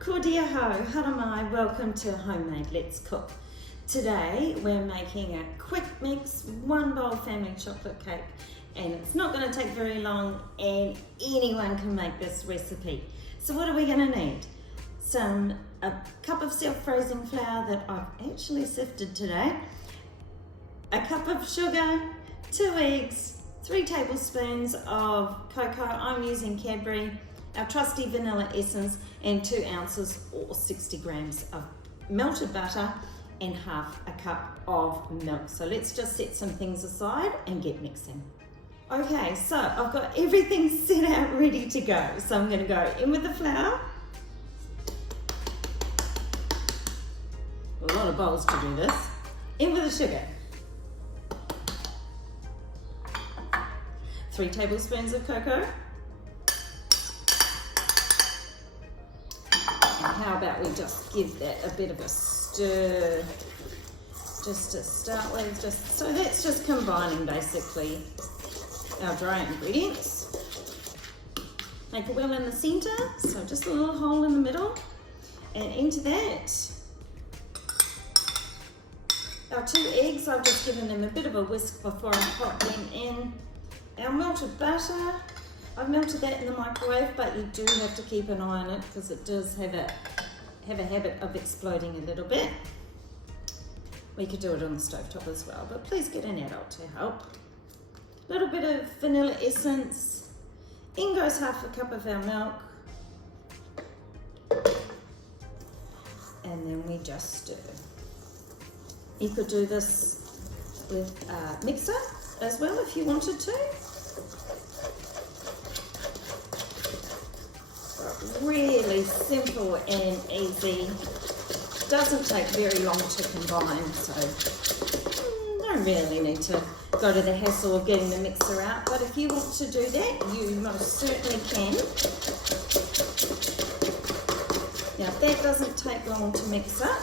Ko dia hau, hara mai, welcome to Homemade Let's Cook. Today we're making a quick mix, one bowl family chocolate cake, and it's not going to take very long and anyone can make this recipe. So what are we going to need? A cup of self-raising flour that I've actually sifted today, a cup of sugar, 2 eggs, 3 tablespoons of cocoa, I'm using Cadbury, our trusty vanilla essence, and 2 ounces or 60 grams of melted butter and half a cup of milk. So let's just set some things aside and get mixing. Okay, so I've got everything set out ready to go. So I'm going to go in with the flour. A lot of bowls to do this. In with the sugar. 3 tablespoons of cocoa. And how about we just give that a bit of a stir, just to start with. So that's just combining basically our dry ingredients. Make a well in the center, so just a little hole in the middle, and into that our 2 eggs. I've just given them a bit of a whisk before I pop them in. Our melted butter, I've melted that in the microwave, but you do have to keep an eye on it because it does have a habit of exploding a little bit. We could do it on the stovetop as well, but please get an adult to help. A little bit of vanilla essence. In goes half a cup of our milk. And then we just stir. You could do this with a mixer as well if you wanted to. But really simple and easy. Doesn't take very long to combine, so don't really need to go to the hassle of getting the mixer out. But if you want to do that, you most certainly can. Now that doesn't take long to mix up.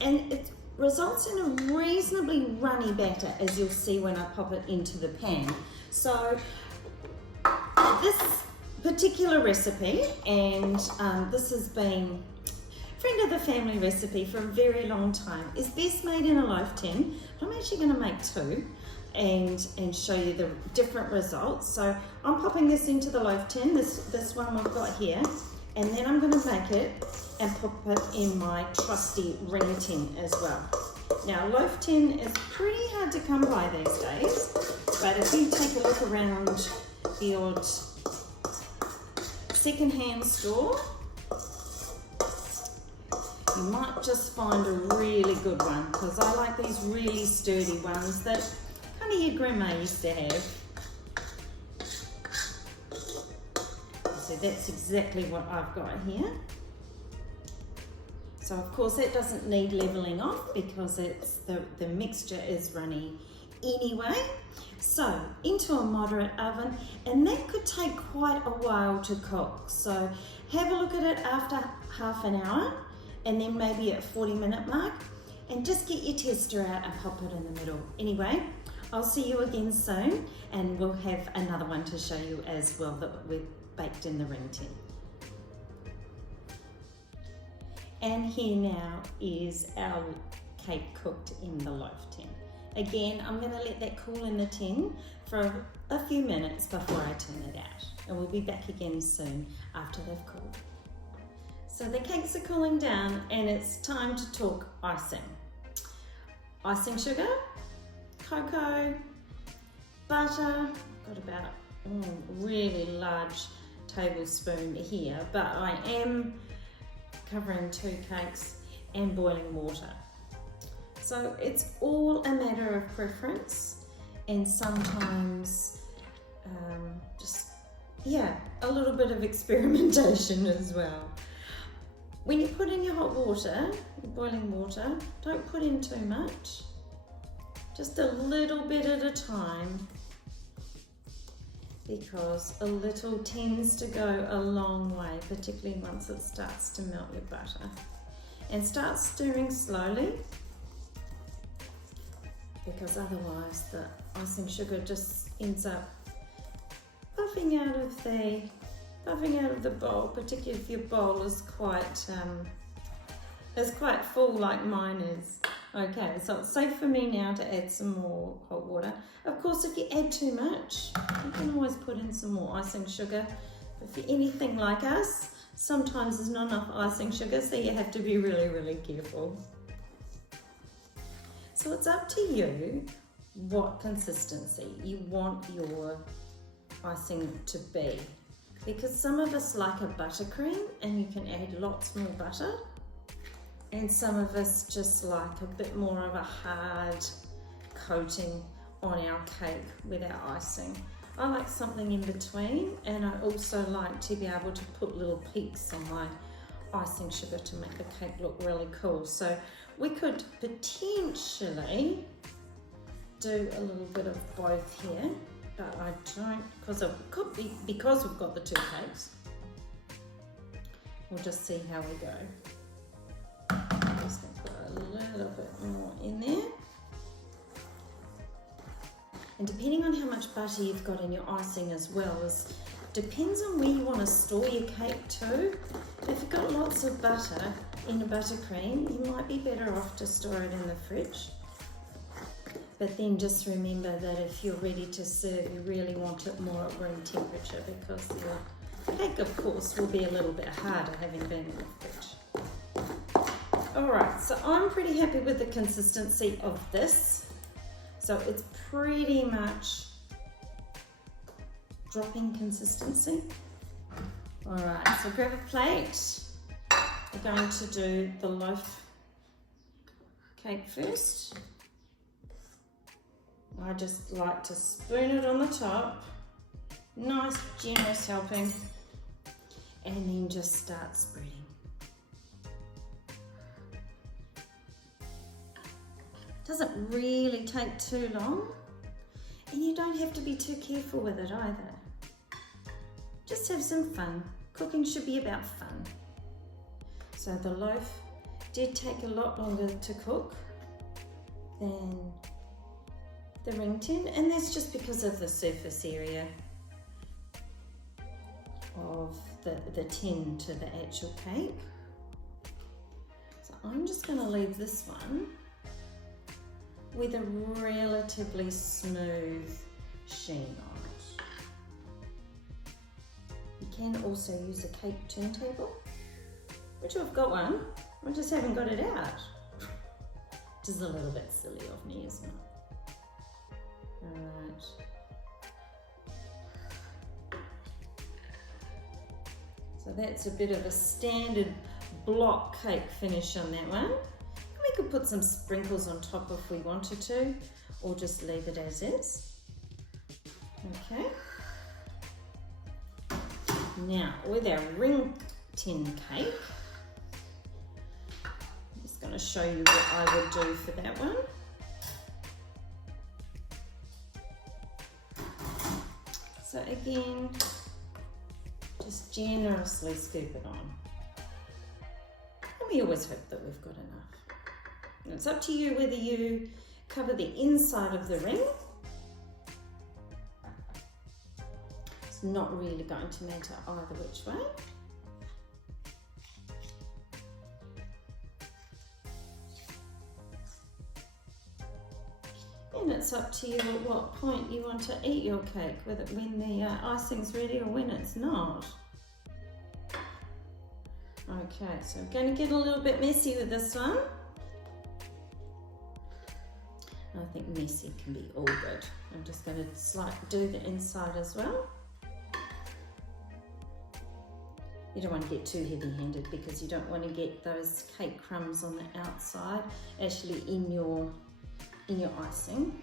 And it results in a reasonably runny batter, as you'll see when I pop it into the pan. So this particular recipe, and this has been friend of the family recipe for a very long time, is best made in a loaf tin. I'm actually going to make 2 and show you the different results. So I'm popping this into the loaf tin, this one we've got here, and then I'm going to make it and pop it in my trusty ring tin as well. Now loaf tin is pretty hard to come by these days, but if you take a look around the odd second-hand store, you might just find a really good one, because I like these really sturdy ones that kind of your grandma used to have. So that's exactly what I've got here. So of course that doesn't need leveling off because it's the mixture is runny anyway. So into a moderate oven, and that could take quite a while to cook. So have a look at it after half an hour, and then maybe at 40-minute mark, and just get your tester out and pop it in the middle. Anyway, I'll see you again soon, and we'll have another one to show you as well that we've baked in the ring tin. And here now is our cake cooked in the loaf tin. Again, I'm going to let that cool in the tin for a few minutes before I turn it out. And we'll be back again soon after they've cooled. So the cakes are cooling down, and it's time to talk icing. Icing sugar, cocoa, butter. Got about really large tablespoon here, but I am covering 2 cakes, and boiling water. So it's all a matter of preference, and sometimes a little bit of experimentation as well. When you put in your hot water, boiling water, don't put in too much, just a little bit at a time, because a little tends to go a long way, particularly once it starts to melt your butter. And start stirring slowly, because otherwise the icing sugar just ends up puffing out of the puffing out of the bowl, particularly if your bowl is quite full like mine is. Okay, so it's safe for me now to add some more hot water. Of course, if you add too much, you can always put in some more icing sugar. If you're anything like us, sometimes there's not enough icing sugar, so you have to be really, really careful. So it's up to you what consistency you want your icing to be. Because some of us like a buttercream and you can add lots more butter. And some of us just like a bit more of a hard coating on our cake with our icing. I like something in between, and I also like to be able to put little peaks on my icing sugar to make the cake look really cool. So we could potentially do a little bit of both here, but I don't, because we've got the two cakes. We'll just see how we go. I'm just going to put a little bit more in there. And depending on how much butter you've got in your icing as well, depends on where you want to store your cake too. If you've got lots of butter in a buttercream, you might be better off to store it in the fridge. But then just remember that if you're ready to serve, you really want it more at room temperature, because your cake, of course, will be a little bit harder having been in the fridge. Alright, so I'm pretty happy with the consistency of this. So it's pretty much dropping consistency. Alright, so grab a plate. We're going to do the loaf cake first. I just like to spoon it on the top. Nice, generous helping. And then just start spreading. Doesn't really take too long, and you don't have to be too careful with it either. Just have some fun. Cooking should be about fun. So the loaf did take a lot longer to cook than the ring tin, and that's just because of the surface area of the tin to the actual cake. So I'm just going to leave this one with a relatively smooth sheen on it. You can also use a cake turntable, which I've got one, I just haven't got it out. Which is a little bit silly of me, isn't it? Alright. So that's a bit of a standard block cake finish on that one. We could put some sprinkles on top if we wanted to, or just leave it as is. Okay. Now, with our ring tin cake, I'm just going to show you what I would do for that one. So again, just generously scoop it on. And we always hope that we've got enough. And it's up to you whether you cover the inside of the ring. It's not really going to matter either which way. And it's up to you at what point you want to eat your cake, whether when the icing's ready or when it's not. Okay, so I'm going to get a little bit messy with this one. I think messy can be all good. I'm just going to do the inside as well. You don't want to get too heavy-handed because you don't want to get those cake crumbs on the outside actually in your icing.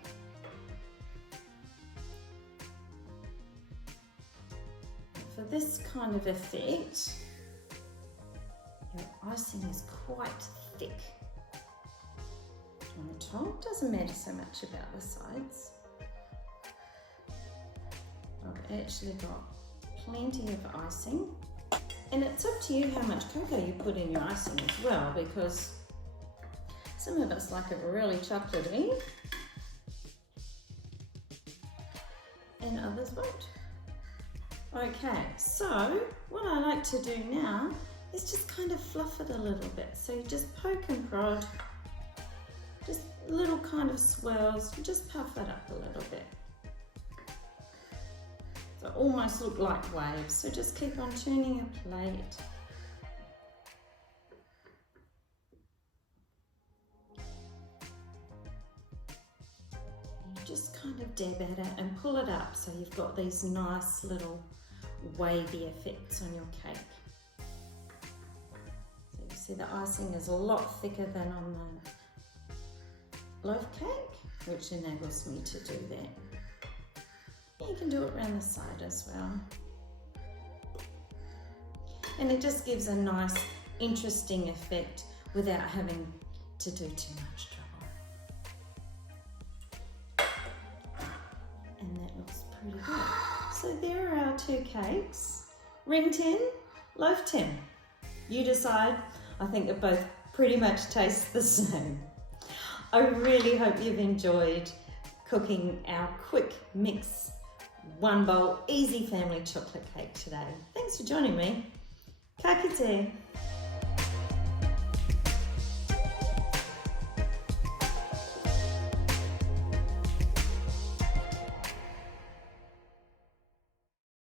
For this kind of effect, your icing is quite thick on the top. Doesn't matter so much about the sides. I've actually got plenty of icing, and it's up to you how much cocoa you put in your icing as well, because some of us like it really chocolatey and others won't. Okay, so what I like to do now is just kind of fluff it a little bit. So you just poke and prod, just little kind of swirls, just puff it up a little bit. So almost look like waves. So just keep on turning your plate. You just kind of dab at it and pull it up so you've got these nice little wavy effects on your cake. So you see the icing is a lot thicker than on the loaf cake, which enables me to do that. You can do it around the side as well. And it just gives a nice, interesting effect without having to do too much trouble. And that looks pretty good. So there are our two cakes, ring tin, loaf tin. You decide. I think they both pretty much taste the same. I really hope you've enjoyed cooking our quick mix, one bowl, easy family chocolate cake today. Thanks for joining me. Ka kite.